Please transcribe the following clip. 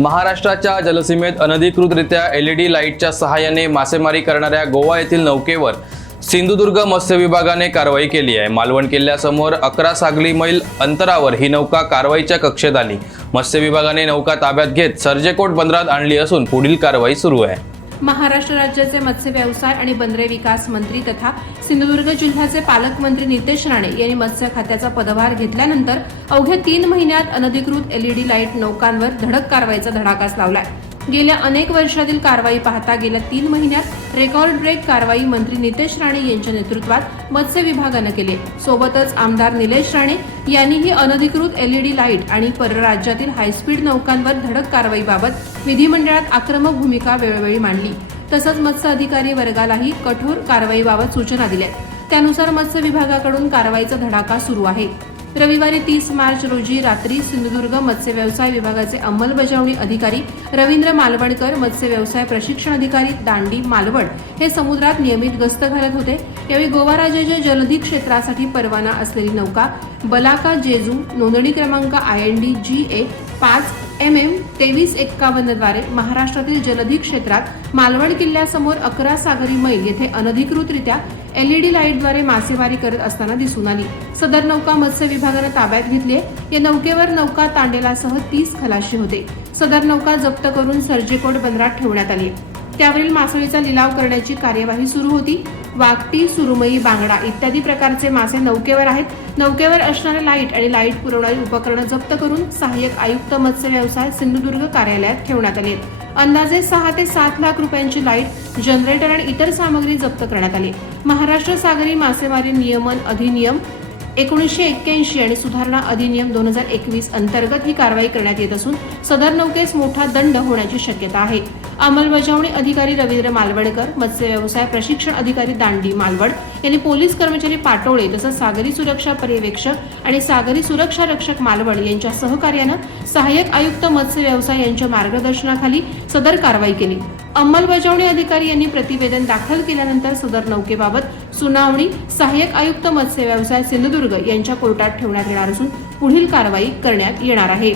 महाराष्ट्राच्या जलसीमेत अनधिकृतरित्या एलईडी लाईटच्या सहाय्याने मासेमारी करणाऱ्या गोवा येथील नौकेवर सिंधुदुर्ग मत्स्य विभागाने कारवाई केली आहे. मालवण किल्ल्यासमोर अकरा सागली मैल अंतरावर ही नौका कारवाईच्या कक्षेत आली. मत्स्य विभागाने नौका ताब्यात घेत सर्जेकोट बंदरात आणली असून पुढील कारवाई सुरू आहे. महाराष्ट्र राज्याचे मत्स्य व्यवसाय आणि बंदरे विकास मंत्री तथा सिंधुदुर्ग जिल्ह्याचे पालकमंत्री नितेश राणे यांनी मत्स्य खात्याचा पदभार घेतल्यानंतर अवघ्या तीन महिन्यात अनधिकृत एलईडी लाइट नौकांवर धडक कारवाईचा धडाकाच लावलाय. गेल्या अनेक वर्षातील कारवाई पाहता गेल्या तीन महिन्यात रेकॉर्ड ब्रेक कारवाई मंत्री नितेश राणे यांच्या नेतृत्वात मत्स्य विभागानं केले सोबतच आमदार निलेश राणे यांनीही अनधिकृत एलईडी लाइट आणि परराज्यातील हायस्पीड नौकांवर धडक कारवाईबाबत विधिमंडळात आक्रमक भूमिका वेळोवेळी मांडली. तसंच मत्स्य अधिकारी वर्गालाही कठोर कारवाईबाबत सूचना दिल्या त्यानुसार मत्स्य विभागाकडून कारवाईचा धडाका सुरू आहे. रविवारी तीस मार्च रोजी रात्री सिंधुदुर्ग मत्स्य व्यवसाय विभागाचे अंमलबजावणी अधिकारी रवींद्र मालवणकर मत्स्य व्यवसाय प्रशिक्षण अधिकारी दांडी मालवण हे समुद्रात नियमित गस्त घालत होते. यावेळी गोवा राज्याच्या जलधी क्षेत्रासाठी परवाना असलेली नौका बलाका जेजू नोंदणी क्रमांक I N D G A पाच एम एम तेवीस एक्कावन्नद्वारे महाराष्ट्रातील जलधी क्षेत्रात मालवण किल्ल्यासमोर अकरा सागरी मैल येथे अनधिकृतरित्या एलईडी लाईटद्वारे मासेमारी करत असताना दिसून आली. सदर नौका मत्स्य विभागानं ताब्यात घेतली या नौकेवर नौका तांडेलासह तीस खलाशी होते. सदर नौका जप्त करून सर्जेकोट बंदरात ठेवण्यात आली. त्यावरील मासळीचा लिलाव करण्याची कार्यवाही सुरू होती. वागटी सुरुमई बांगडा इत्यादी प्रकारचे मासे नौकेवर आहेत. नौकेवर असणारे लाइट आणि लाइट पुरवणारी उपकरणं जप्त करून सहाय्यक आयुक्त मत्स्य व्यवसाय सिंधुदुर्ग कार्यालयात ठेवण्यात आले आहेत. अंदाजे सहा ते सात लाख रुपयांची लाइट जनरेटर आणि इतर सामग्री जप्त करण्यात आली. महाराष्ट्र सागरी मासेमारी नियमन अधिनियम एकोणीसशे एक्क्याऐंशी आणि सुधारणा अधिनियम दोन हजार एकवीस अंतर्गत ही कारवाई करण्यात येत असून सदर नौकेस मोठा दंड होण्याची शक्यता आहे. अंमलबजावणी अधिकारी रवींद्र मालवडकर मत्स्य व्यवसाय प्रशिक्षण अधिकारी दांडी मालवण यांनी पोलीस कर्मचारी पाटोळे तसंच सागरी सुरक्षा पर्यवेक्षक आणि सागरी सुरक्षा रक्षक मालवण यांच्या सहकार्यानं सहाय्यक आयुक्त मत्स्य व्यवसाय यांच्या मार्गदर्शनाखाली सदर कारवाई केली. अंमलबजावणी अधिकारी यांनी प्रतिवेदन दाखल केल्यानंतर सदर नौकेबाबत सुनावणी सहाय्यक आयुक्त मत्स्य व्यवसाय सिंधुदुर्ग यांच्या कोर्टात ठेवण्यात येणार असून पुढील कारवाई करण्यात येणार आहे.